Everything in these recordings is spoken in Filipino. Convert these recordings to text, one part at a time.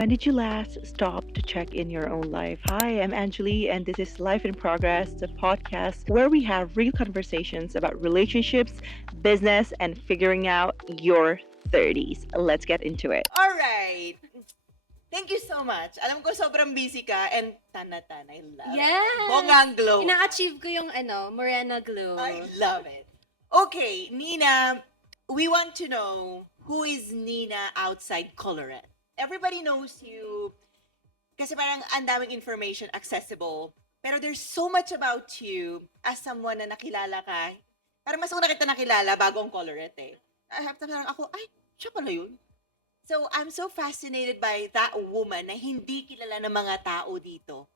When did you last stop to check in your own life? Hi, I'm Angeli, and this is Life in Progress, the podcast where we have real conversations about relationships, business, and figuring out your 30s. Let's get into it. All right. Thank you so much. Alam ko sobrang busy ka and tan I love it. Yes! Bonggang glow. Ina-achieve ko yung Morena Glow. I love it. Okay, Nina, we want to know who is Nina outside Colorado. Everybody knows you kasi parang ang daming information accessible. Pero there's so much about you as someone na nakilala ka. Parang mas una kita nakilala bago ang Colorado eh. I have to parang ako, ay, siya pala yun. So, I'm so fascinated by that woman na hindi kilala ng mga tao dito.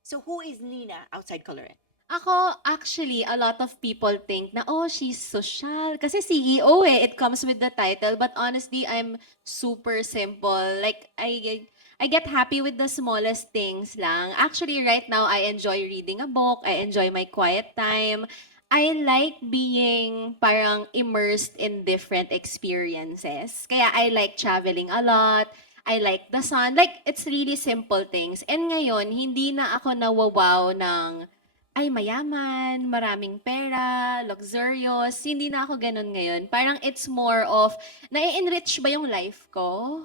So, who is Nina outside Colorado? Ako, actually, a lot of people think na, oh, she's social. Kasi CEO eh, it comes with the title. But honestly, I'm super simple. Like, I get happy with the smallest things lang. Actually, right now, I enjoy reading a book. I enjoy my quiet time. I like being parang immersed in different experiences. Kaya I like traveling a lot. I like the sun. Like, it's really simple things. And ngayon, hindi na ako nawawaw ng, ay, mayaman, maraming pera, luxurious. Hindi na ako ganun ngayon. Parang it's more of, nai-enrich ba yung life ko?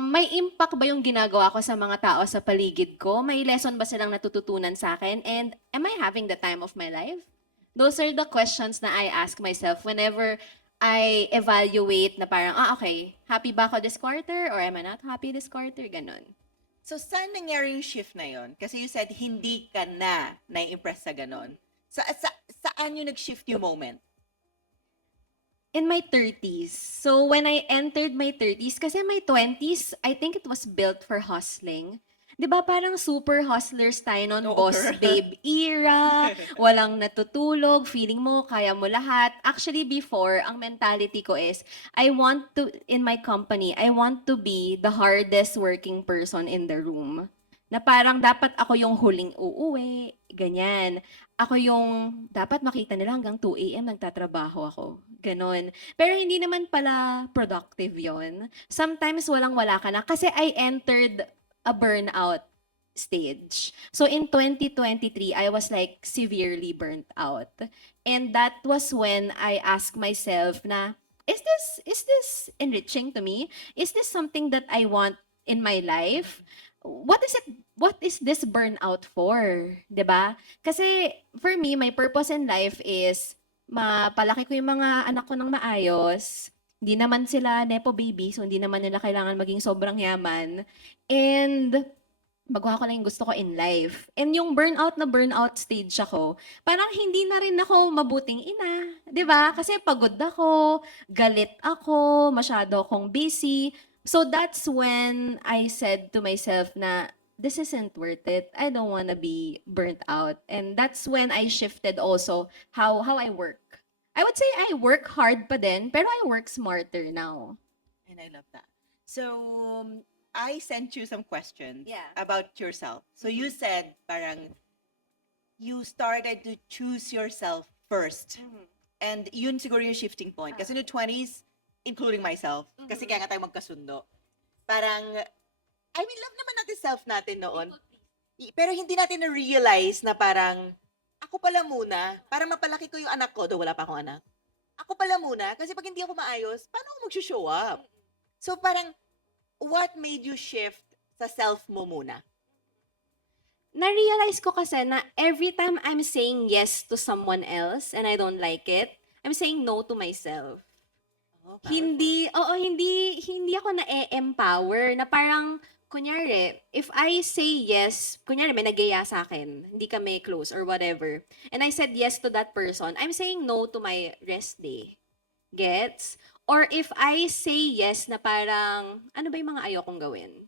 May impact ba yung ginagawa ko sa mga tao sa paligid ko? May lesson ba silang natututunan sa akin? And am I having the time of my life? Those are the questions na I ask myself whenever I evaluate na parang, okay, happy ba ako this quarter or am I not happy this quarter? Ganon. So, saan nangyari yung shift na yon? Kasi you said hindi ka na nai-impress sa ganon. Saan yung nag-shift yung moment? In my 30s. So when I entered my 30s, kasi my 20s, I think it was built for hustling. 'Di ba parang super hustlers tayo noon, Oo. boss babe era, walang natutulog, feeling mo kaya mo lahat. Actually before, ang mentality ko is I want to in my company, I want to be the hardest working person in the room. Na parang dapat ako yung huling uuwi, ganyan. Ako yung dapat makita nila hanggang 2 AM nagtatrabaho ako, gano'n. Pero hindi naman pala productive yon. Sometimes walang-wala ka na kasi I entered a burnout stage. So in 2023, I was like severely burnt out. And that was when I asked myself na, is this enriching to me? Is this something that I want in my life? What is this burnout for? 'Di ba? Kasi for me, my purpose in life is mapalaki ko yung mga anak ko ng maayos. Hindi naman sila nepo baby, so hindi naman nila kailangan maging sobrang yaman. And magawa ko lang yung gusto ko in life. And yung burnout na burnout stage ako, parang hindi na rin ako mabuting ina. 'Di ba? Kasi pagod ako, galit ako, masyado akong busy. So that's when I said to myself na this isn't worth it. I don't wanna be burnt out. And that's when I shifted also how I work. I would say I work hard pa din, pero I work smarter now. And I love that. So, I sent you some questions Yeah. about yourself. So, you said parang you started to choose yourself first. And yun siguro yung shifting point. Kasi no 20s, including myself, kasi kaya nga tayo magkasundo. Parang, I mean, love naman natin self natin noon. Pero hindi natin na-realize na parang, ako pala muna, para mapalaki ko yung anak ko, though wala pa akong anak. Ako pala muna, kasi pag hindi ako maayos, paano ako mag-show up? So parang, what made you shift sa self mo muna? Na-realize ko kasi na every time I'm saying yes to someone else and I don't like it, I'm saying no to myself. Oh, Hindi ako na-empower na parang, kunyari, if I say yes, kunyari may nagaya sa akin, hindi kami close or whatever, and I said yes to that person, I'm saying no to my rest day. Gets? Or if I say yes na parang, ano ba yung mga ayokong gawin?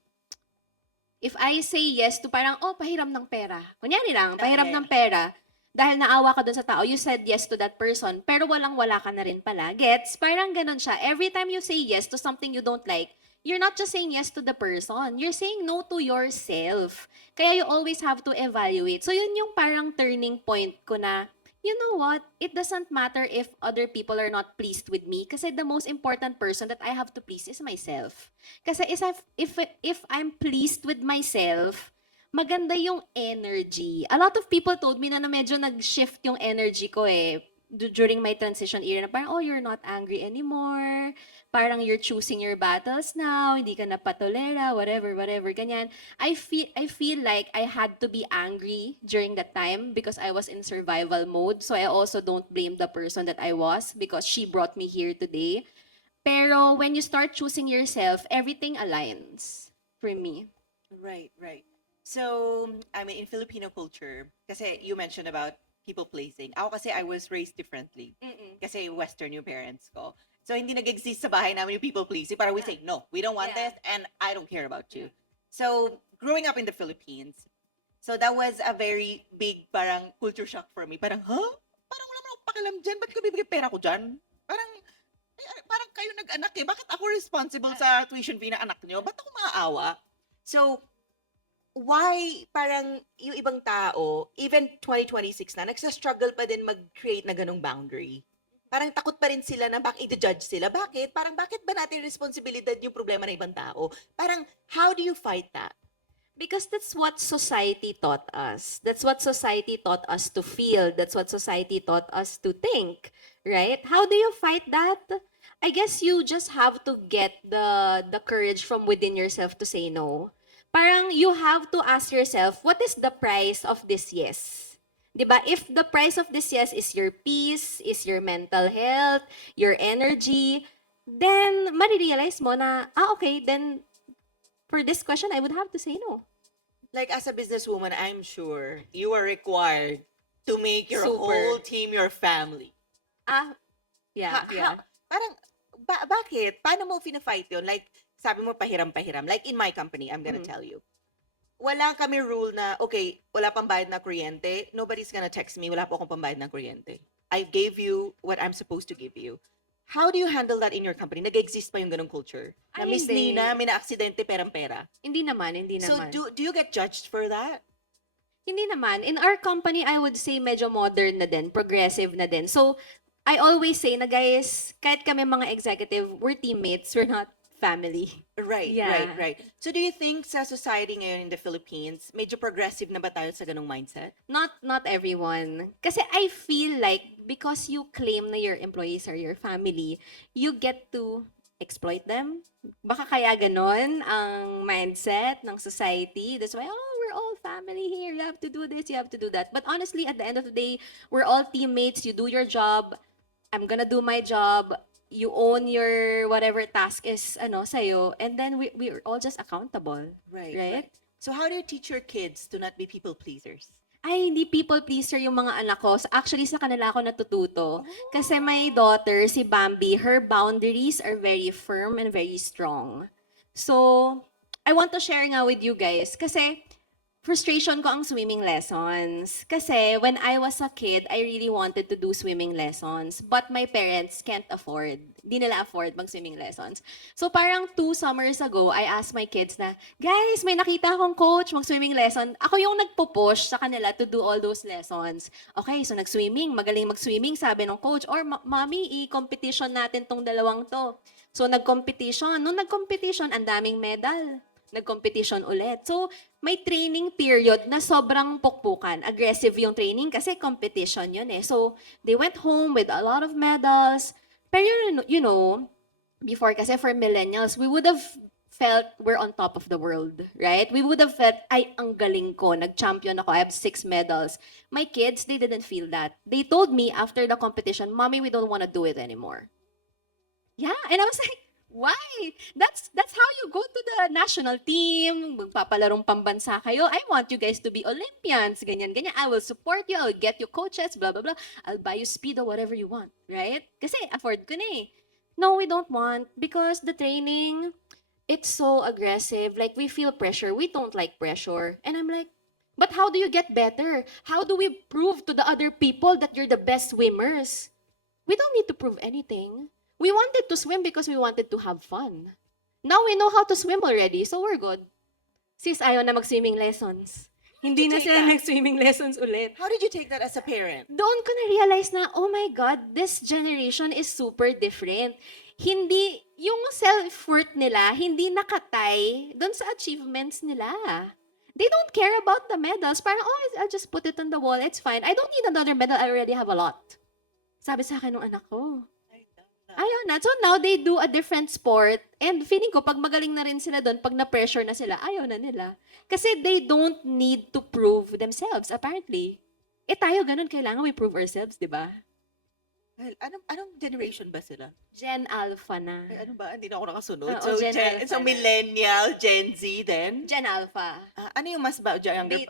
If I say yes to parang, oh, pahiram ng pera. Kunyari lang, pahiram Okay. ng pera. Dahil naawa ka dun sa tao, you said yes to that person, pero walang-wala ka na rin pala. Gets? Parang ganun siya. Every time you say yes to something you don't like, you're not just saying yes to the person. You're saying no to yourself. Kaya you always have to evaluate. So yun yung parang turning point ko na You know what? It doesn't matter if other people are not pleased with me kasi the most important person that I have to please is myself. Kasi if I'm pleased with myself, maganda yung energy. A lot of people told me na medyo nag-shift yung energy ko eh during my transition era na parang, oh, you're not angry anymore. Parang you're choosing your battles now. Hindi ka na patolera, whatever, whatever, ganyan. I feel like I had to be angry during that time because I was in survival mode. So I also don't blame the person that I was because she brought me here today. Pero when you start choosing yourself, everything aligns for me. Right, right. So, I mean, in Filipino culture, kasi you mentioned about people pleasing. Ako kasi I was raised differently. Kasi Western yung parents ko. So, hindi nag-exist sa bahay namin yung people pleasing. Parang we say, no, we don't want Yeah. this and I don't care about you. So, growing up in the Philippines, so that was a very big parang culture shock for me. Parang, huh? Parang wala naman akong pakialam dyan. Ba't ko bibigay pera ko dyan? Parang, parang kayo nag-anak eh. Bakit ako responsible sa tuition fee ng anak nyo? Ba't ako maaawa? So, why parang yung ibang tao, even 2026 na, nagsa-struggle pa din mag-create na ganong boundary? Parang takot pa rin sila na bakit i-judge sila. Bakit? Parang bakit ba natin responsibilidad yung problema ng ibang tao? Parang, how do you fight that? Because that's what society taught us. That's what society taught us to feel. That's what society taught us to think, right? How do you fight that? I guess you just have to get the courage from within yourself to say no. Parang you have to ask yourself, what is the price of this yes? 'Di ba? If the price of this yes is your peace, is your mental health, your energy, then marirealize mo na, okay, then for this question, I would have to say no. Like, as a businesswoman, I'm sure you are required to make your Super. whole team your family. Yeah, yeah. Parang, bakit? Paano mo fina-fight yun? Like, sabi mo pahiram-pahiram. Like, in my company, I'm gonna tell you. Wala kami rule na, okay, wala pang bayad na kuryente. Nobody's gonna text me, wala po akong pambayad ng kuryente. I gave you what I'm supposed to give you. How do you handle that in your company? Nag-exist pa yung ganong culture? Na Ay, Miss hindi. Nina, may na-aksidente, perang-pera. Hindi naman, hindi So, naman. do you get judged for that? Hindi naman. In our company, I would say medyo modern na din, progressive na din. So, I always say na guys, kahit kami mga executive, we're teammates, we're not family. Right, Yeah. right. So, do you think sa society ngayon in the Philippines, medyo progressive na ba tayo sa ganong mindset? Not everyone. Kasi I feel like because you claim na your employees are your family, you get to exploit them. Baka kaya ganon ang mindset ng society. That's why, oh, we're all family here. You have to do this, you have to do that. But honestly, at the end of the day, we're all teammates. You do your job. I'm gonna do my job. You own your whatever task is sa'yo. And then we're all just accountable. Right? So, how do you teach your kids to not be people pleasers? Ay, hindi people pleaser yung mga anak ko. Actually, sa kanila ako natututo. Kasi my daughter, si Bambi, her boundaries are very firm and very strong. So, I want to share nga with you guys. Kasi, frustration ko ang swimming lessons. Kasi, when I was a kid, I really wanted to do swimming lessons. But my parents can't afford. Di nila afford mag-swimming lessons. So, parang 2 summers ago, I asked my kids na, guys, may nakita akong coach mag-swimming lesson. Ako yung nagpo-push sa kanila to do all those lessons. Okay, so nag-swimming, magaling mag-swimming, sabi ng coach. Or, Mommy, i-competition natin tong dalawang to. So, nag-competition. Nung nag-competition, ang daming medal. Nag-competition ulit. So, may training period na sobrang pukpukan. Aggressive yung training kasi competition yun eh. So, they went home with a lot of medals. Pero you know, before kasi for millennials, we would have felt we're on top of the world, right? We would have felt, ay, ang galing ko, nag-champion ako, I have 6 medals. My kids, they didn't feel that. They told me after the competition, Mommy, we don't want to do it anymore. Yeah, and I was like, why? That's how you go to the national team, magpapalarong pambansa kayo. I want you guys to be Olympians, ganyan, ganyan. I will support you, I'll get you coaches, blah, blah, blah. I'll buy you Speedo, whatever you want, right? Kasi afford ko na eh. No, we don't want because the training, it's so aggressive. Like, we feel pressure. We don't like pressure. And I'm like, but how do you get better? How do we prove to the other people that you're the best swimmers? We don't need to prove anything. We wanted to swim because we wanted to have fun. Now we know how to swim already, so we're good. Sis, ayaw na mag-swimming lessons. Hindi you na take sila that? nag-swimming lessons ulit. How did you take that as a parent? Doon ko na-realize na, oh my God, this generation is super different. Hindi, yung self-worth nila, hindi nakatay doon sa achievements nila. They don't care about the medals. Parang, oh, I'll just put it on the wall. It's fine. I don't need another medal. I already have a lot. Sabi sa akin ng anak ko. Ayaw na. So now they do a different sport. And feeling ko, pag magaling na rin sila doon, pag na-pressure na sila, ayaw na nila. Kasi they don't need to prove themselves, apparently. Eh tayo ganun, kailangan we prove ourselves, di ba? Well, anong generation ba sila? Gen Alpha na. Ay, ano ba? Hindi na ako nakasunod. Oo, So, Gen Alpha so na. millennial, Gen Z then? Gen Alpha. Ano yung mas younger?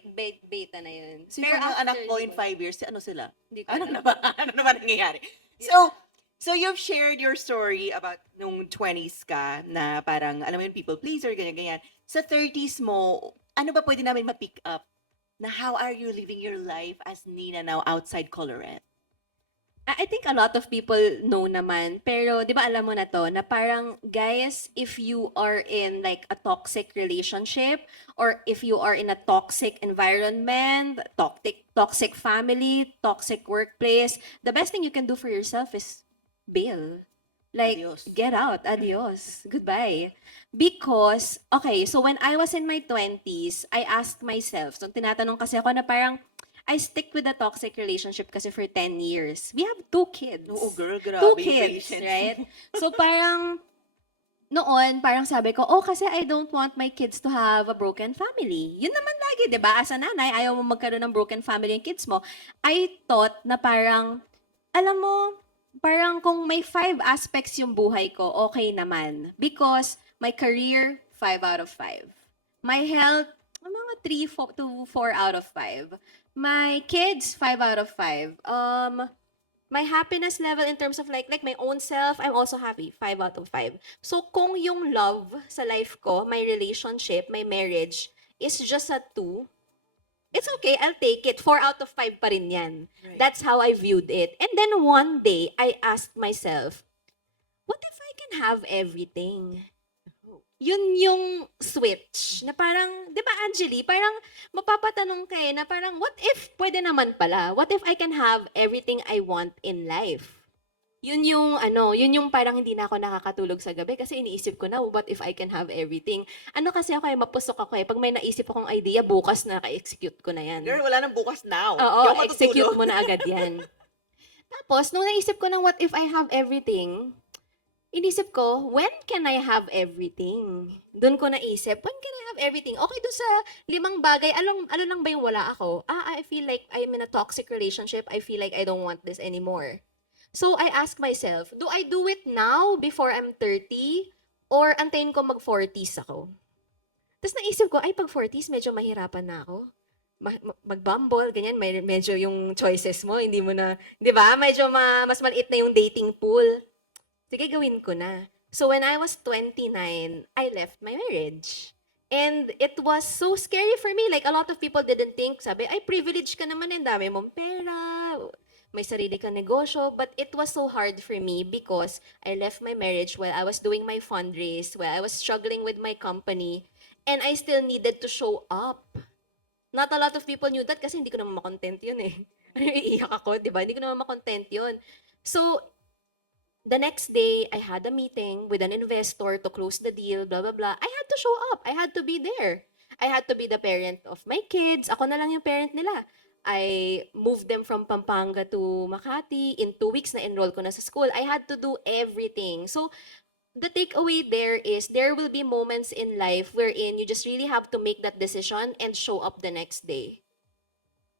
Beta na yun. So, yung mga anak ko in yun, 5 years, ano sila? hindi ko Ano alam. na ba? Ano na ba nangyayari? So you've shared your story about nung 20s ka na parang, alam mo yun, people pleaser, ganyan-ganyan. Sa 30s mo, ano ba pwede namin ma-pick up na how are you living your life as Nina now outside Colorado? I think a lot of people know naman, pero di ba alam mo na to, na parang, guys, if you are in like a toxic relationship, or if you are in a toxic environment, toxic family, toxic workplace, the best thing you can do for yourself is bail. Like, Adios. get out. Adios. Goodbye. Because, okay, so when I was in my 20s, I asked myself, so tinatanong kasi ako na parang, I stick with a toxic relationship kasi for 10 years. We have 2 kids. Oo, girl, grabe. 2 kids, patience. right? So parang, noon, parang sabi ko, oh, kasi I don't want my kids to have a broken family. Yun naman lagi, di ba? As a nanay, ayaw mo magkaroon ng broken family yung kids mo. I thought na parang, alam mo, parang kung may 5 aspects yung buhay ko, okay naman. Because my career, 5 out of 5. My health, mga 3 to 4 out of 5. My kids, 5 out of 5. My happiness level in terms of like my own self, I'm also happy, 5 out of 5. So kung yung love sa life ko, my relationship, my marriage, is just a 2, it's okay, I'll take it. 4 out of 5 pa rin yan. Right. That's how I viewed it. And then one day, I asked myself, what if I can have everything? Yun yung switch. Na parang, di ba Angeli, parang mapapatanong ka na parang, what if pwede naman pala? What if I can have everything I want in life? Yun yung parang hindi na ako nakakatulog sa gabi kasi iniisip ko na, what if I can have everything? Ano kasi ako mapusok ako pag may naisip akong idea, bukas na ka-execute ko na yan. Girl, wala nang bukas now. Oo, Di ako execute matutulog. mo na agad yan. Tapos, nung naisip ko ng what if I have everything, inisip ko, when can I have everything? Doon ko naisip, when can I have everything? Okay, doon sa 5 bagay, ano lang ba yung wala ako? I feel like I'm in a toxic relationship. I feel like I don't want this anymore. So, I ask myself, do I do it now before I'm 30? Or antayin ko mag-40s ako? Tapos naisip ko, ay, pag 40s, medyo mahirapan na ako. Mag-bumble, ganyan, medyo yung choices mo, hindi mo na, di ba? Medyo mas maliit na yung dating pool. Sige, gawin ko na. So, when I was 29, I left my marriage. And it was so scary for me. Like, a lot of people didn't think, sabi, ay, privileged ka naman, ang dami mong pera, may sarili kang negosyo. But it was so hard for me because I left my marriage while I was doing my fundraise, while I was struggling with my company, and I still needed to show up. Not a lot of people knew that kasi hindi ko naman makontent yun eh. Iiyak ako, di ba? Hindi ko naman makontent yun. So, the next day, I had a meeting with an investor to close the deal, blah, blah, blah. I had to show up. I had to be there. I had to be the parent of my kids. Ako na lang yung parent nila. I moved them from Pampanga to Makati. In 2 weeks, na-enroll ko na sa school. I had to do everything. So, the takeaway there is there will be moments in life wherein you just really have to make that decision and show up the next day.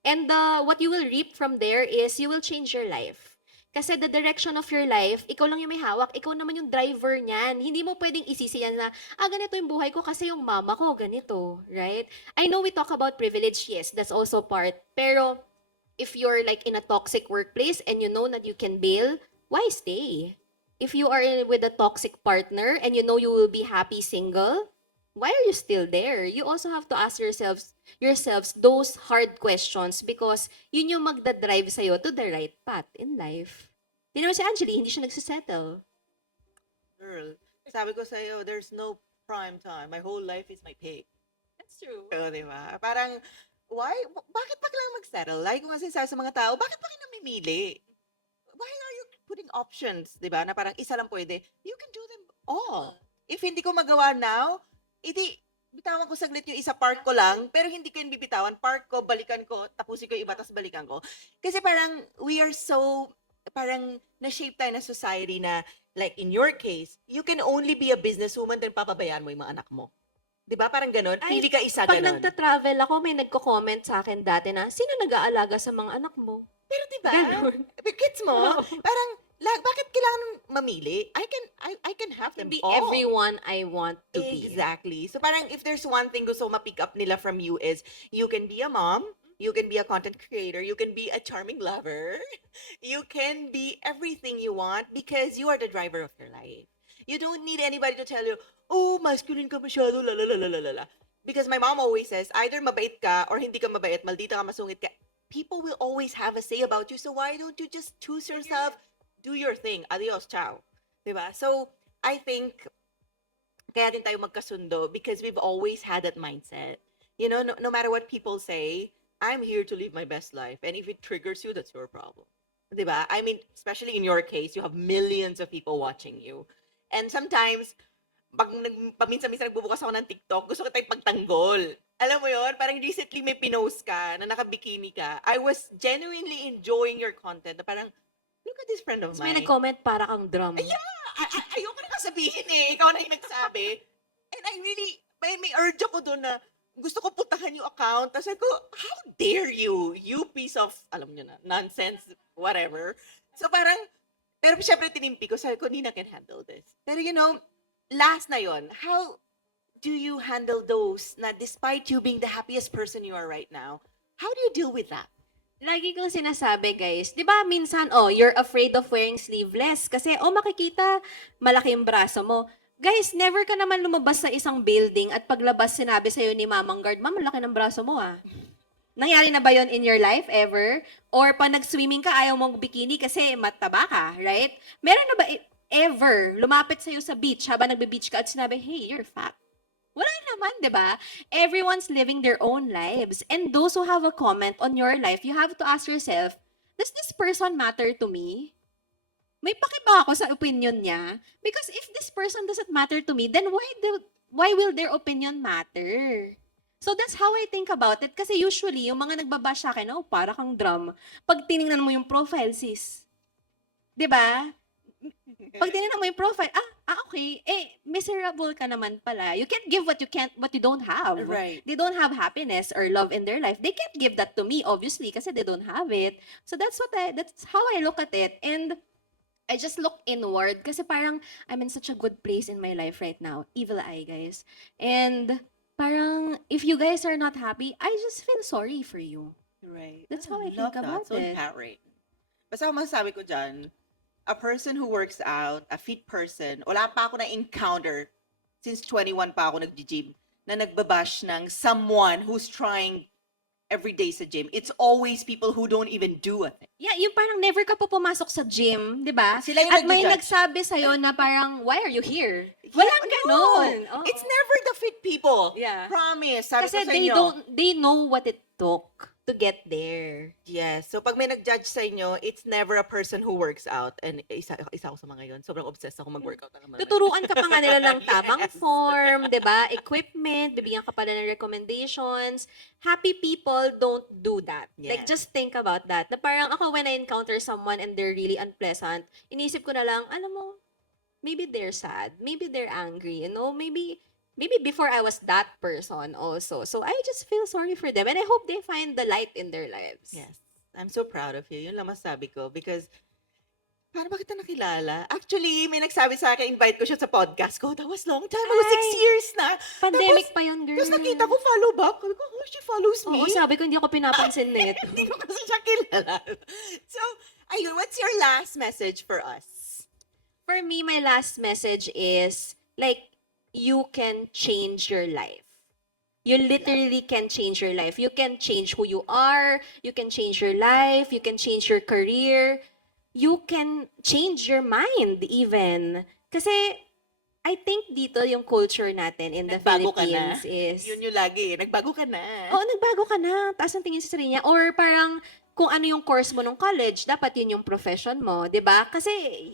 And what you will reap from there is you will change your life. Kasi the direction of your life, ikaw lang yung may hawak, ikaw naman yung driver niyan. Hindi mo pwedeng isisi yan na, ganito yung buhay ko kasi yung mama ko, ganito, right? I know we talk about privilege, yes, that's also part. Pero, if you're like in a toxic workplace and you know that you can bail, why stay? If you are with a toxic partner and you know you will be happy single, why are you still there? You also have to ask yourselves those hard questions because yun yung magdadrive sa'yo to the right path in life. Di naman si Angeli, hindi siya nagsisettle. Girl, sabi ko sa'yo, there's no prime time. My whole life is my pig. That's true. Oo, di ba? Parang, bakit pa kailangan mag-settle? Like kung sinasabi sa mga tao, bakit pa kayo namimili? Why are you putting options, di ba? Na parang isa lang pwede. You can do them all. If hindi ko magawa now, edi bitawan ko saglit yung isa, park ko lang, pero hindi ko yun bibitawan. Park ko, balikan ko, tapusin ko yung iba, tapos balikan ko. Kasi parang we are so, parang na-shape tayo na society na, like in your case, you can only be a businesswoman then papabayaan mo yung mga anak mo. Di ba? Parang ganon. Ay, Pili ka isa Pag ganon. nagta-travel ako, may nagko-comment sa akin dati na, sino nag-aalaga sa mga anak mo? Pero di ba? Ganon. Gets mo? Oo. Parang, bakit kailangan mamili? I can have them Hindi all. everyone I want to be. Exactly. So parang if there's one thing gusto ko ma-pick up nila from you is you can be a mom, you can be a content creator, you can be a charming lover, you can be everything you want because you are the driver of your life. You don't need anybody to tell you, oh, masculine ka masyado, la la la la la la la. Because my mom always says, either mabait ka or hindi ka mabait, maldita ka, masungit ka. People will always have a say about you, so why don't you just choose yourself, do your thing, adios, ciao. Diba? So, I think, kaya din tayo magkasundo because we've always had that mindset. You know, no matter what people say, I'm here to live my best life. And if it triggers you, that's your problem. Diba? I mean, especially in your case, you have millions of people watching you. And sometimes, paminsan-minsan nagbubukas ako ng TikTok, gusto ko tayong pagtanggol. Alam mo yon, parang recently may pinost ka na nakabikini ka. I was genuinely enjoying your content. Na parang, look at this friend of May mine. nag-comment para kang drum. Ayoko na nga sabihin eh. Ikaw na yung nagsabi. And I really, may urge ako doon na gusto ko putahan yung account. Tapos ko, how dare you? You piece of, alam nyo na, nonsense, whatever. So parang, pero syempre tinimpi ko. Sabi ko, Nina can handle this. Pero you know, last na yon, how do you handle those na despite you being the happiest person you are right now, how do you deal with that? Lagi kong sinasabi, guys, di ba minsan, you're afraid of wearing sleeveless kasi, makikita, malaki yung braso mo. Guys, never ka naman lumabas sa isang building at paglabas sinabi sa'yo ni Mamang Guard, Ma'am, malaki ng braso mo ah. Nangyari na ba yon in your life ever? Or pag nag-swimming ka, ayaw mong bikini kasi mataba ka, right? Meron na ba ever lumapit sa'yo sa beach habang nagbe-beach ka at sinabi, hey, you're fat? Wala naman, di ba? Everyone's living their own lives. And those who have a comment on your life, you have to ask yourself, does this person matter to me? May paki ba ako sa opinion niya? Because if this person doesn't matter to me, then why will their opinion matter? So that's how I think about it. Kasi usually, yung mga nagbabash sa akin, para kang drum. Pag tinignan mo yung profile, sis. Di ba? Pag tinignan mo yung profile, okay, miserable ka naman pala. You can't give what you don't have. Right. They don't have happiness or love in their life. They can't give that to me, obviously, kasi they don't have it. So that's how I look at it. And I just look inward kasi parang I'm in such a good place in my life right now. Evil eye, guys. And parang if you guys are not happy, I just feel sorry for you. Right. That's how I Love think about that. So it. empowering. Basta ang masasabi ko dyan, a person who works out, a fit person, wala pa ako na-encounter since 21 pa ako nag-gym na nagbabash ng someone who's trying every day sa gym. It's always people who don't even do a thing. Yeah, yung parang never ka pa pumasok sa gym, di ba? Sila yung At may nagja-judge. nagsabi sa'yo na parang, why are you here? Yeah, Walang no. ganon. Oo. It's never the fit people. Yeah. Promise. Sabi Kasi ko sa inyo. they know what it took to get there. Yes. So pag may nag-judge sa inyo, it's never a person who works out. And isa ako sa mga yon. Sobrang obsessed ako mag-workout na naman. Tuturuan ka pa nga nila ng tamang Yes. form, 'di ba? Equipment, bibigyan ka pala ng recommendations. Happy people don't do that. Like Yes. just think about that. Na parang ako when I encounter someone and they're really unpleasant, inisip ko na lang, alam mo, maybe they're sad, maybe they're angry, maybe before I was that person also. So I just feel sorry for them and I hope they find the light in their lives. Yes. I'm so proud of you. Yun lang masabi ko. Because, paano ba kita nakilala? Actually, may nagsabi sa akin, invite ko siya sa podcast ko. That was long time ago, 6 Ay. years na. Pandemic pa yun, girl. Tapos nakita ko, follow back. Sabi ko, oh, she follows me. Oo, sabi ko hindi ako pinapansin nito. Hindi ko kasi siya kilala. So, ayun, what's your last message for us? For me, my last message is, like, you can change your life. You literally can change your life. You can change who you are. You can change your life. You can change your career. You can change your mind even. Kasi I think dito yung culture natin in the Nagbago ka na. Philippines is, Yun yung lagi. Nagbago ka na. oo, nagbago ka na, taas ang tingin sa sarili niya. Or parang, kung ano yung course mo nung college, dapat yun yung profession mo, 'di ba? Kasi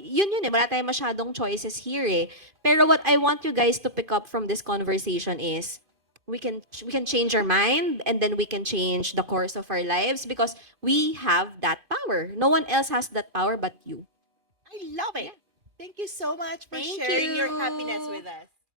yun eh, wala tayong masyadong choices here eh. Pero what I want you guys to pick up from this conversation is, we can change our mind, and then we can change the course of our lives because we have that power. No one else has that power but you. I love it. Thank you so much for Thank sharing your you. happiness with us.